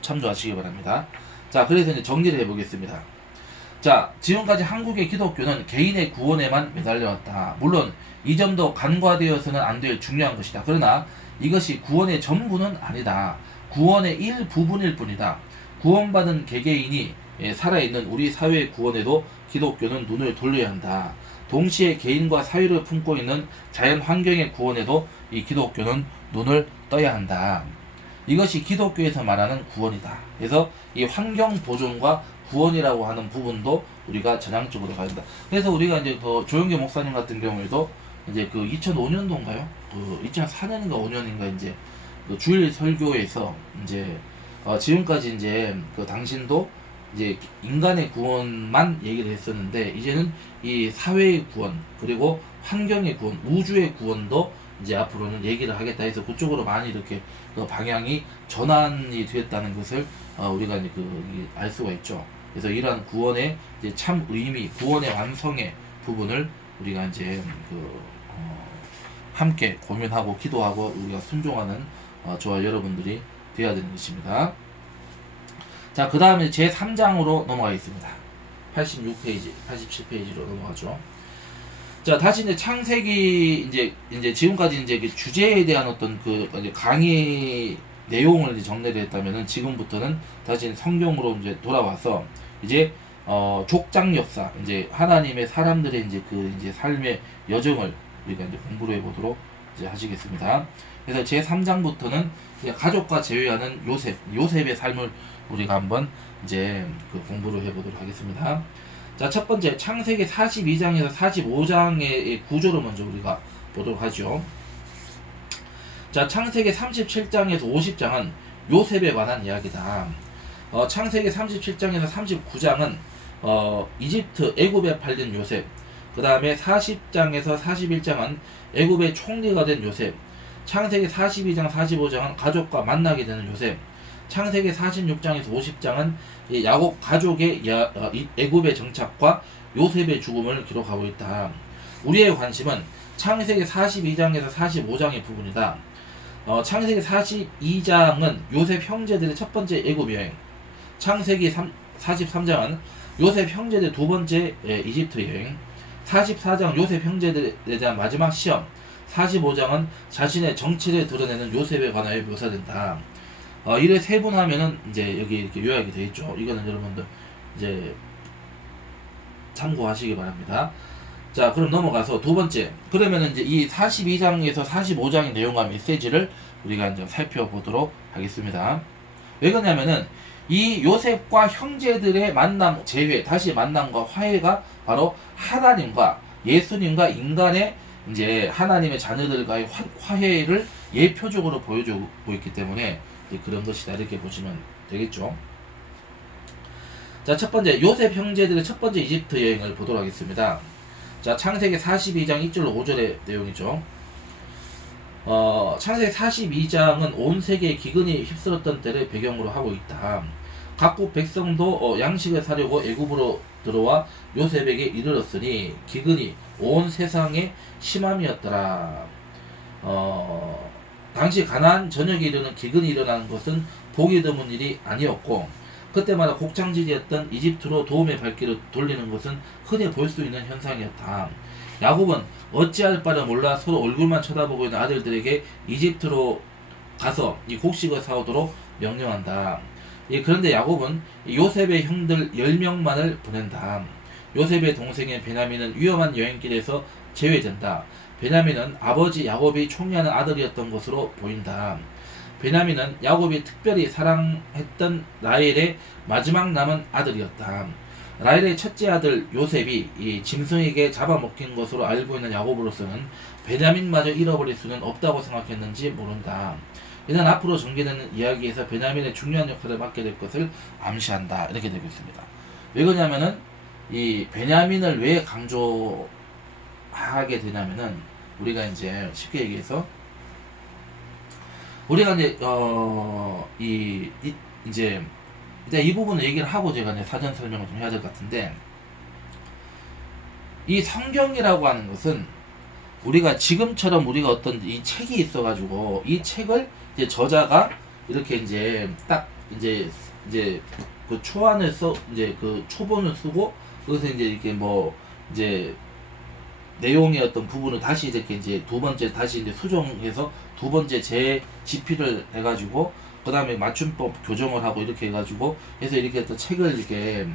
참조하시기 바랍니다. 자, 그래서 이제 정리를 해보겠습니다. 자, 지금까지 한국의 기독교는 개인의 구원에만 매달려왔다. 물론 이 점도 간과되어서는 안 될 중요한 것이다. 그러나 이것이 구원의 전부는 아니다. 구원의 일부분일 뿐이다. 구원받은 개개인이 살아있는 우리 사회의 구원에도 기독교는 눈을 돌려야 한다. 동시에 개인과 사회를 품고 있는 자연 환경의 구원에도 이 기독교는 눈을 떠야 한다. 이것이 기독교에서 말하는 구원이다. 그래서 이 환경 보존과 구원이라고 하는 부분도 우리가 전향적으로 가야 된다. 그래서 우리가 이제 그 조영기 목사님 같은 경우에도 이제 그 2005년도인가요? 그 2004년인가 5년인가 이제 그 주일 설교에서 이제 지금까지 이제 그 당신도 이제 인간의 구원만 얘기를 했었는데 이제는 이 사회의 구원 그리고 환경의 구원, 우주의 구원도 이제 앞으로는 얘기를 하겠다 해서 그쪽으로 많이 이렇게 그 방향이 전환이 되었다는 것을 우리가 이제 알 수가 있죠. 그래서 이러한 구원의 이제 참 의미, 구원의 완성의 부분을 우리가 이제 함께 고민하고 기도하고 우리가 순종하는 저와 여러분들이 되어야 되는 것입니다. 자, 그 다음에 제 3장으로 넘어가겠습니다. 86페이지, 87페이지로 넘어가죠. 자, 다시 이제 창세기 이제 지금까지 이제 그 주제에 대한 어떤 그 이제 강의 내용을 이제 정리를 했다면은 지금부터는 다시 성경으로 이제 돌아와서 이제 족장 역사, 이제 하나님의 사람들의 이제 그 이제 삶의 여정을 우리가 이제 공부를 해보도록 이제 하시겠습니다. 그래서 제 3장부터는 가족과 제외하는 요셉의 삶을 우리가 한번 이제 그 공부를 해보도록 하겠습니다. 자, 첫 번째 창세기 42장에서 45장의 구조를 먼저 우리가 보도록 하죠. 자, 창세기 37장에서 50장은 요셉에 관한 이야기다. 창세기 37장에서 39장은 이집트 애굽에 팔린 요셉, 그 다음에 40장에서 41장은 애굽의 총리가 된 요셉, 창세기 42장 45장은 가족과 만나게 되는 요셉, 창세기 46장에서 50장은 야곱 가족의 애굽의 정착과 요셉의 죽음을 기록하고 있다. 우리의 관심은 창세기 42장에서 45장의 부분이다. 창세기 42장은 요셉 형제들의 첫 번째 애굽 여행, 창세기 43장은 요셉 형제들의 두 번째 이집트 여행, 44장 요셉 형제들에 대한 마지막 시험, 45장은 자신의 정체를 드러내는 요셉에 관하여 묘사된다. 이래 세분하면은 이제 여기 이렇게 요약이 되어 있죠. 이거는 여러분들 이제 참고하시기 바랍니다. 자, 그럼 넘어가서 두 번째. 그러면은 이제 이 42장에서 45장의 내용과 메시지를 우리가 이제 살펴보도록 하겠습니다. 왜 그러냐면은 이 요셉과 형제들의 만남, 재회, 다시 만남과 화해가 바로 하나님과 예수님과 인간의 이제 하나님의 자녀들과의 화해를 예표적으로 보여주고 있기 때문에 그런 것이다, 이렇게 보시면 되겠죠. 자, 첫 번째 요셉 형제들의 첫 번째 이집트 여행을 보도록 하겠습니다. 자, 창세기 42장 1절로 5절의 내용이죠. 창세기 42장은 온 세계의 기근이 휩쓸었던 때를 배경으로 하고 있다. 각국 백성도 양식을 사려고 애굽으로 들어와 요셉에게 이르렀으니 기근이 온 세상에 심함이었더라. 당시 가나안 전역에 이르는 기근이 일어나는 것은 보기 드문 일이 아니었고, 그때마다 곡창지대였던 이집트로 도움의 발길을 돌리는 것은 흔히 볼 수 있는 현상이었다. 야곱은 어찌할 바를 몰라 서로 얼굴만 쳐다보고 있는 아들들에게 이집트로 가서 이 곡식을 사오도록 명령한다. 그런데 야곱은 요셉의 형들 10명만을 보낸다. 요셉의 동생인 베냐민은 위험한 여행길에서 제외된다. 베냐민은 아버지 야곱이 총리하는 아들이었던 것으로 보인다. 베냐민은 야곱이 특별히 사랑했던 라헬의 마지막 남은 아들이었다. 라헬의 첫째 아들 요셉이 이 짐승에게 잡아먹힌 것으로 알고 있는 야곱으로서는 베냐민마저 잃어버릴 수는 없다고 생각했는지 모른다. 이는 앞으로 전개되는 이야기에서 베냐민의 중요한 역할을 맡게 될 것을 암시한다, 이렇게 되고 있습니다. 왜 그러냐면은 이 베냐민을 왜 강조하게 되냐면은 우리가 이제 쉽게 얘기해서 우리가 이제 이제 이 부분을 얘기를 하고 제가 이제 사전 설명을 좀 해야 될 것 같은데, 이 성경이라고 하는 것은 우리가 지금처럼 우리가 어떤 이 책이 있어가지고 이 책을 이제 저자가 이렇게 이제 딱 이제 그 초안을 써 이제 그 초본을 쓰고 그것을 이제 이렇게 뭐 이제 내용의 어떤 부분을 다시 이렇게 이제 두 번째 다시 이제 수정해서 두 번째 재집필을 해가지고 그 다음에 맞춤법 교정을 하고 이렇게 해가지고 해서 이렇게 어떤 책을 이렇게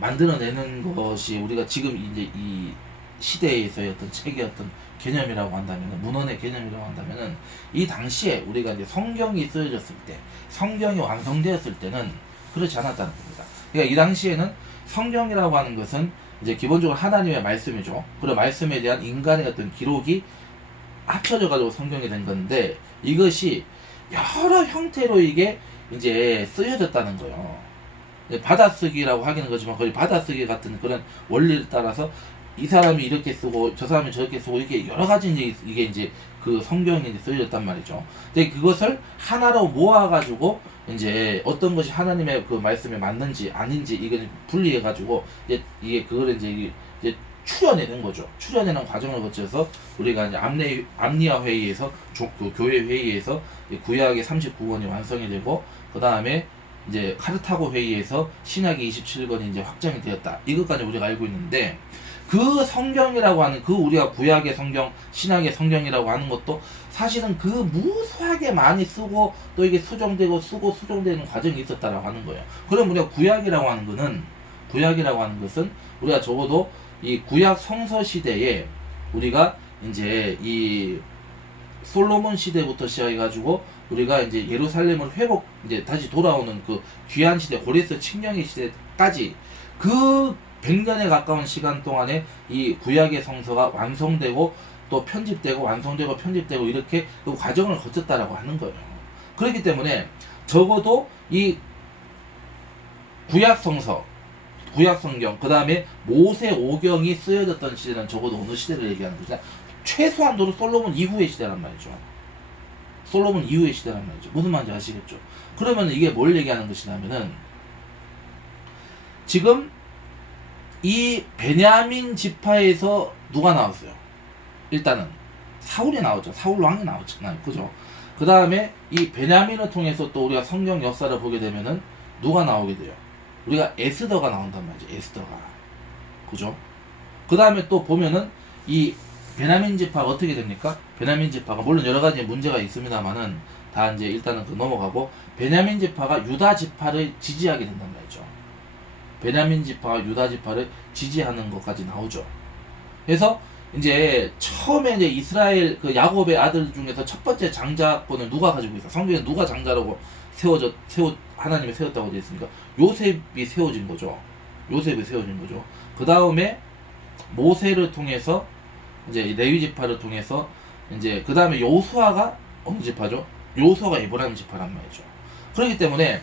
만들어내는 것이 우리가 지금 이제 이 시대에서의 어떤 책의 어떤 개념이라고 한다면, 문헌의 개념이라고 한다면은 이 당시에 우리가 이제 성경이 쓰여졌을 때, 성경이 완성되었을 때는 그렇지 않았다는 겁니다. 그러니까 이 당시에는 성경이라고 하는 것은 이제 기본적으로 하나님의 말씀이죠. 그리고 말씀에 대한 인간의 어떤 기록이 합쳐져 가지고 성경이 된 건데, 이것이 여러 형태로 이게 이제 쓰여졌다는 거예요. 받아쓰기라고 하기는 거지만 거의 받아쓰기 같은 그런 원리를 따라서 이 사람이 이렇게 쓰고 저 사람이 저렇게 쓰고 이렇게 여러 가지 이게 이제 그 성경이 이제 쓰여졌단 말이죠. 근데 그것을 하나로 모아가지고 이제 어떤 것이 하나님의 그 말씀에 맞는지 아닌지 이걸 분리해가지고 이게 그걸 이제 추려내는 거죠. 추려내는 과정을 거쳐서 우리가 이제 암니아 회의에서 그 교회 회의에서 구약의 39권이 완성이 되고, 그 다음에 이제 카르타고 회의에서 신약의 27권이 이제 확정이 되었다. 이것까지 우리가 알고 있는데, 그 성경이라고 하는 그 우리가 구약의 성경, 신약의 성경이라고 하는 것도 사실은 그 무수하게 많이 쓰고 또 이게 수정되고 쓰고 수정되는 과정이 있었다라고 하는 거예요. 그럼 우리가 구약이라고 하는 거는 구약이라고 하는 것은 우리가 적어도 이 구약 성서 시대에 우리가 이제 이 솔로몬 시대부터 시작해가지고 우리가 이제 예루살렘을 이제 다시 돌아오는 그 귀한 시대, 고레스 칙령의 시대까지 그 100년에 가까운 시간 동안에 이 구약의 성서가 완성되고 또 편집되고 완성되고 편집되고 이렇게 그 과정을 거쳤다라고 하는 거예요. 그렇기 때문에 적어도 이 구약 성서, 구약 성경, 그 다음에 모세 오경이 쓰여졌던 시대는 적어도 어느 시대를 얘기하는 거죠? 최소한도로 솔로몬 이후의 시대란 말이죠. 솔로몬 이후의 시대란 말이죠. 무슨 말인지 아시겠죠? 그러면 이게 뭘 얘기하는 것이냐면은 지금 이 베냐민 지파에서 누가 나왔어요? 일단은 사울이 나오죠. 사울 왕이 나왔잖아요. 그죠? 그 다음에 이 베냐민을 통해서 또 우리가 성경 역사를 보게 되면은 누가 나오게 돼요? 우리가 에스더가 나온단 말이죠. 에스더가. 그죠? 그 다음에 또 보면은 이 베냐민 지파가 어떻게 됩니까? 베냐민 지파가 물론 여러 가지 문제가 있습니다만은 다 이제 일단은 넘어가고 베냐민 지파가 유다 지파를 지지하게 된단 말이죠. 베냐민 지파가 유다 지파를 지지하는 것까지 나오죠. 그래서 이제 처음에 이제 이스라엘 그 야곱의 아들 중에서 첫 번째 장자권을 누가 가지고 있어? 성경에 누가 장자라고 하나님이 세웠다고 되어 있습니까? 요셉이 세워진 거죠. 요셉이 세워진 거죠. 그 다음에 모세를 통해서 이제 레위 지파를 통해서 이제 그 다음에 요수아가 어느 지파죠? 요수아가 에브라임 지파란 말이죠. 그렇기 때문에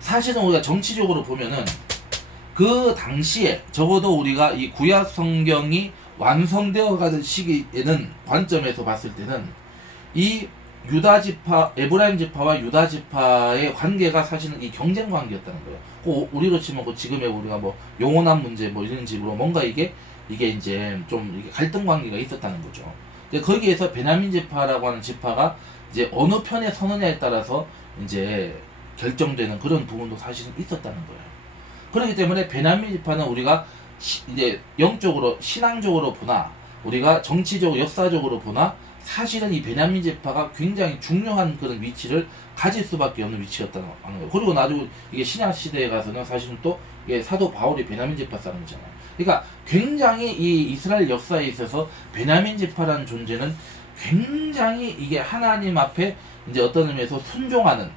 사실은 우리가 정치적으로 보면은 그 당시에 적어도 우리가 이 구약 성경이 완성되어 가는 시기에는 관점에서 봤을 때는 이 유다 지파, 에브라임 지파와 유다 지파의 관계가 사실은 이 경쟁 관계였다는 거예요. 그 우리로 치면 그 지금의 우리가 뭐 영원한 문제 뭐 이런 식으로 뭔가 이게 이제 좀 이게 갈등 관계가 있었다는 거죠. 거기에서 베냐민 지파라고 하는 지파가 이제 어느 편에 서느냐에 따라서 이제 결정되는 그런 부분도 사실은 있었다는 거예요. 그렇기 때문에 베냐민 지파는 우리가 이제 영적으로 신앙적으로 보나 우리가 정치적으로 역사적으로 보나 사실은 이 베냐민 지파가 굉장히 중요한 그런 위치를 가질 수밖에 없는 위치였다는 거예요. 그리고 나중에 이게 신약 시대에 가서는 사실은 또 이게 사도 바울이 베냐민 지파 사람이잖아요. 그러니까 굉장히 이 이스라엘 역사에 있어서 베냐민 지파라는 존재는 굉장히 이게 하나님 앞에 이제 어떤 의미에서 순종하는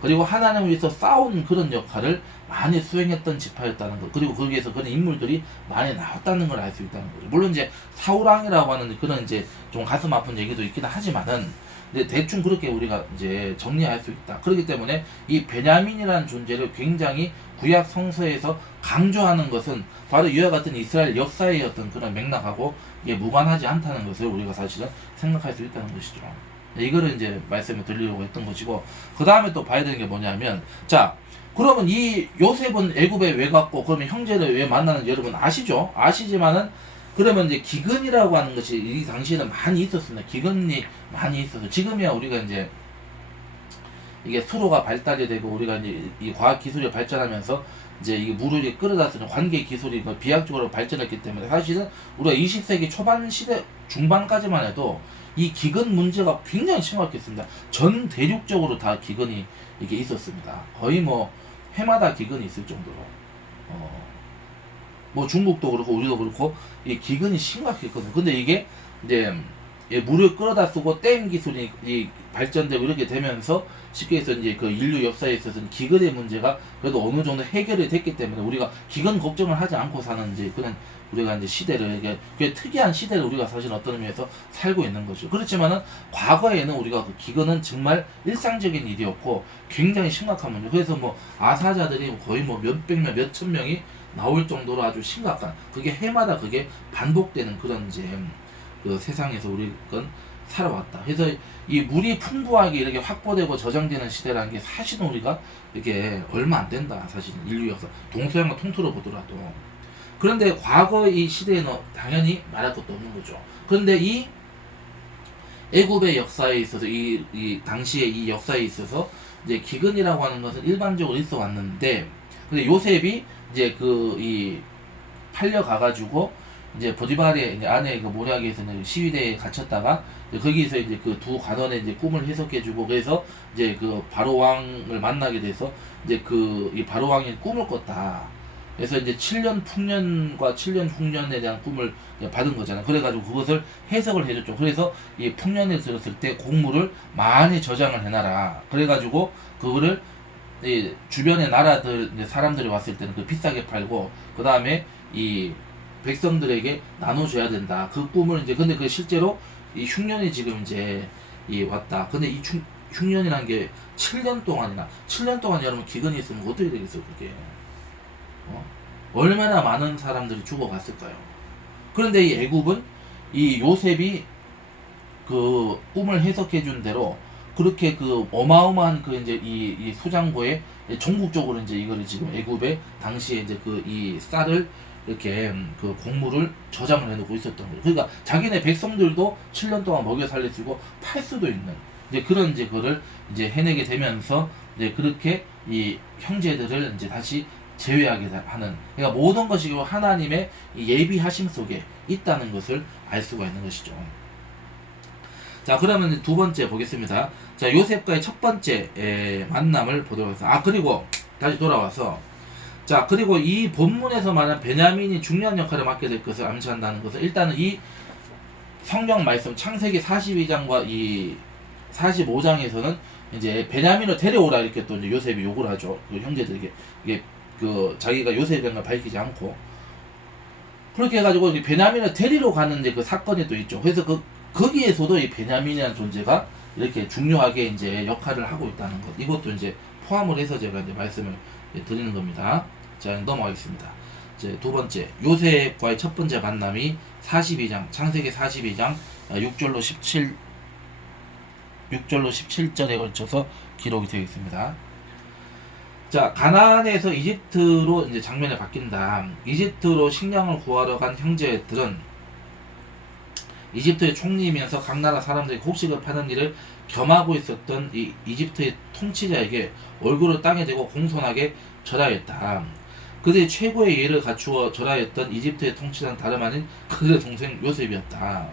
그리고 하나님을 위해서 싸우는 그런 역할을 많이 수행했던 지파였다는 것. 그리고 거기에서 그런 인물들이 많이 나왔다는 걸 알 수 있다는 거죠. 물론 이제 사울왕이라고 하는 그런 이제 좀 가슴 아픈 얘기도 있긴 하지만은 근데 대충 그렇게 우리가 이제 정리할 수 있다. 그렇기 때문에 이 베냐민이라는 존재를 굉장히 구약 성서에서 강조하는 것은 바로 이와 같은 이스라엘 역사의 어떤 그런 맥락하고 이게 무관하지 않다는 것을 우리가 사실은 생각할 수 있다는 것이죠. 이거를 이제 말씀을 드리려고 했던 것이고, 그 다음에 또 봐야 되는 게 뭐냐면, 자, 그러면 이 요셉은 애굽에 왜 갔고, 그러면 형제를 왜 만나는지 여러분 아시죠? 아시지만은, 그러면 이제 기근이라고 하는 것이 이 당시에는 많이 있었습니다. 기근이 많이 있어서, 지금이야 우리가 이제, 이게 수로가 발달이 되고, 우리가 이제 이 과학 기술이 발전하면서, 이제 이게 물을 끌어다 쓰는 관계 기술이 비약적으로 발전했기 때문에, 사실은 우리가 20세기 초반 시대 중반까지만 해도, 이 기근 문제가 굉장히 심각했습니다. 전 대륙적으로 다 기근이 이게 있었습니다. 거의 뭐 해마다 기근이 있을 정도로 뭐 중국도 그렇고 우리도 그렇고 이 기근이 심각했거든요. 근데 이게 이제 물을 끌어다 쓰고 댐 기술이 발전되고 이렇게 되면서 쉽게 해서 이제 그 인류 역사에 있어서는 기근의 문제가 그래도 어느 정도 해결이 됐기 때문에 우리가 기근 걱정을 하지 않고 사는 이제 그런 우리가 이제 시대를 이게 특이한 시대를 우리가 사실 어떤 의미에서 살고 있는 거죠. 그렇지만은 과거에는 우리가 그 기근은 정말 일상적인 일이었고 굉장히 심각한 문제. 그래서 뭐 아사자들이 거의 뭐 몇백 명, 몇천 명이 나올 정도로 아주 심각한 그게 해마다 그게 반복되는 그런 이제 그 세상에서 우리는 살아왔다. 그래서 이 물이 풍부하게 이렇게 확보되고 저장되는 시대라는 게 사실은 우리가 이게 얼마 안 된다. 사실은 인류 역사 동서양과 통틀어 보더라도. 그런데 과거 이 시대에는 당연히 말할 것도 없는 거죠. 그런데 이 애굽의 역사에 있어서 이 당시의 이 역사에 있어서 이제 기근이라고 하는 것은 일반적으로 있어 왔는데, 근데 요셉이 이제 팔려 가가지고 이제 보디발의 이제 아내 그 모략에서 시위대에 갇혔다가 거기서 이제 그 두 관원의 이제 꿈을 해석해주고 그래서 이제 그 바로 왕을 만나게 돼서 이제 이 바로 왕이 꿈을 꿨다. 그래서 이제 7년 풍년과 7년 흉년에 대한 꿈을 받은 거잖아요. 그래가지고 그것을 해석을 해줬죠. 그래서 이 풍년에 들었을 때 곡물을 많이 저장을 해놔라. 그래가지고 그거를 이 주변의 나라들 이제 사람들이 왔을 때는 그 비싸게 팔고 그 다음에 이 백성들에게 나눠줘야 된다. 그 꿈을 이제 근데 그 실제로 이 흉년이 지금 이제 이 왔다. 근데 이 흉년이라는 게 7년 동안이나 7년 동안 여러분 기근이 있으면 어떻게 되겠어요 그게? 얼마나 많은 사람들이 죽어갔을까요? 그런데 이 애굽은 이 요셉이 그 꿈을 해석해 준 대로 그렇게 그 어마어마한 그 이제 이 수장고에 전국적으로 이제 이거를 지금 애굽에 당시에 이제 그 이 쌀을 이렇게 그 곡물을 저장을 해놓고 있었던 거예요. 그러니까 자기네 백성들도 7년 동안 먹여 살릴 수 있고 팔 수도 있는 이제 그런 이제 그를 이제 해내게 되면서 이제 그렇게 이 형제들을 이제 다시 제외하게 하는 그러니까 모든 것이 하나님의 예비하심 속에 있다는 것을 알 수가 있는 것이죠. 자, 그러면 두 번째 보겠습니다. 자, 요셉과의 첫 번째 만남을 보도록 하겠습니다. 그리고 다시 돌아와서 자, 그리고 이 본문에서 말하는 베냐민이 중요한 역할을 맡게 될 것을 암시한다는 것은 일단은 이 성경 말씀 창세기 42장과 이 45장에서는 이제 베냐민을 데려오라 이렇게 또 이제 요셉이 요구를 하죠. 그 형제들에게 이게 그 자기가 요셉인 걸 밝히지 않고 그렇게 해가지고 베냐민을 데리러 가는 이제 그 사건이 또 있죠. 그래서 거기에서도 이 베냐민이라는 존재가 이렇게 중요하게 이제 역할을 하고 있다는 것 이것도 이제 포함을 해서 제가 이제 말씀을 드리는 겁니다. 자, 넘어가겠습니다. 이제 두 번째 요셉과의 첫 번째 만남이 42장 창세기 42장 6절로 17절에 걸쳐서 기록이 되어 있습니다. 자, 가나안에서 이집트로 이제 장면이 바뀐다. 이집트로 식량을 구하러 간 형제들은 이집트의 총리이면서 각 나라 사람들이 곡식을 파는 일을 겸하고 있었던 이 이집트의 통치자에게 얼굴을 땅에 대고 공손하게 절하였다. 그들이 최고의 예를 갖추어 절하였던 이집트의 통치자는 다름 아닌 그들의 동생 요셉이었다.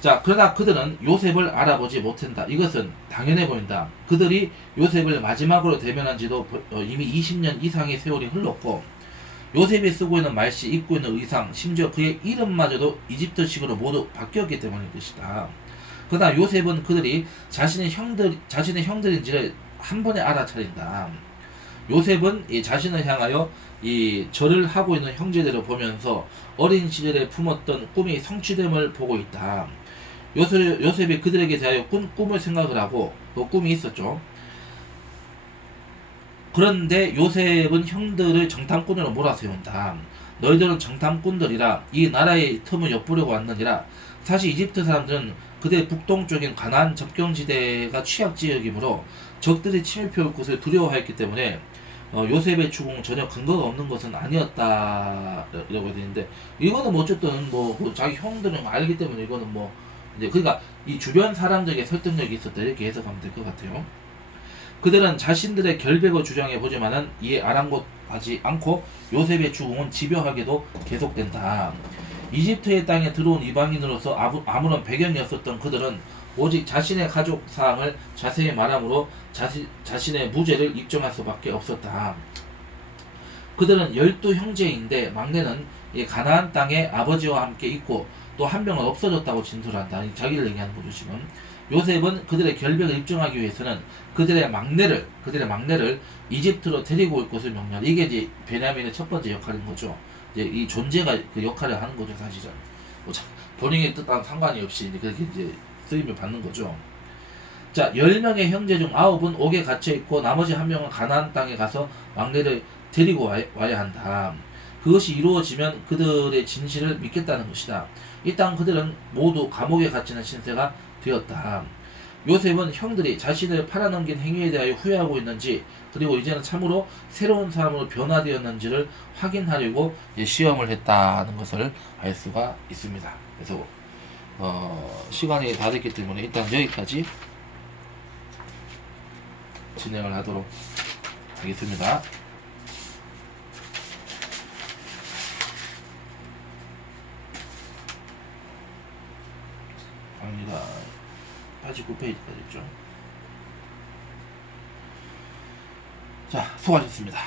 자, 그러나 그들은 요셉을 알아보지 못한다. 이것은 당연해 보인다. 그들이 요셉을 마지막으로 대면한 지도 이미 20년 이상의 세월이 흘렀고 요셉이 쓰고 있는 말씨, 입고 있는 의상, 심지어 그의 이름마저도 이집트식으로 모두 바뀌었기 때문일 것이다. 그러나 요셉은 그들이 자신의 형들인지를 한 번에 알아차린다. 요셉은 이 자신을 향하여 이 절을 하고 있는 형제들을 보면서 어린 시절에 품었던 꿈이 성취됨을 보고 있다. 요셉이 그들에게 대하여 꿈을 생각을 하고 그 꿈이 있었죠. 그런데 요셉은 형들을 정탐꾼으로 몰아세운다. 너희들은 정탐꾼들이라 이 나라의 틈을 엿보려고 왔느니라. 사실 이집트 사람들은 그대 북동쪽인 가나안 접경지대가 취약지역이므로 적들이 침입해올 것을 두려워하였기 때문에 요셉의 죽음은 전혀 근거가 없는 것은 아니었다라고 되는데 이거는 뭐 어쨌든 뭐 자기 형들은 알기 때문에 이거는 뭐 이제 그러니까 이 주변 사람들에게 설득력이 있었다 이렇게 해석하면 될 것 같아요. 그들은 자신들의 결백을 주장해 보지만은 이에 아랑곳하지 않고 요셉의 죽음은 집요하게도 계속된다. 이집트의 땅에 들어온 이방인으로서 아무런 배경이 없었던 그들은 오직 자신의 가족 사항을 자세히 말함으로 자신의 무죄를 입증할 수밖에 없었다. 그들은 12형제인데 막내는 이 가나안 땅에 아버지와 함께 있고 또 한 명은 없어졌다고 진술한다. 자기를 얘기하는 거죠 지금. 요셉은 그들의 결백을 입증하기 위해서는 그들의 막내를 이집트로 데리고 올 것을 명령한다. 이게 이제 베냐민의 첫 번째 역할인 거죠. 이제 이 존재가 그 역할을 하는 거죠 사실은. 뭐 본인의 뜻과는 상관이 없이 이제 그렇게 이제 쓰임을 받는 거죠. 자, 10명의 형제 중 9은 옥에 갇혀 있고 나머지 1명은 가나안 땅에 가서 막내를 데리고 와야 한다. 그것이 이루어지면 그들의 진실을 믿겠다는 것이다. 일단 그들은 모두 감옥에 갇히는 신세가 되었다. 요셉은 형들이 자신을 팔아넘긴 행위에 대하여 후회하고 있는지 그리고 이제는 참으로 새로운 사람으로 변화되었는지를 확인하려고 시험을 했다는 것을 알 수가 있습니다. 그래서 시간이 다 됐기 때문에 일단 여기까지 진행을 하도록 하겠습니다. 갑니다. 89페이지까지 있죠. 자, 수고하셨습니다.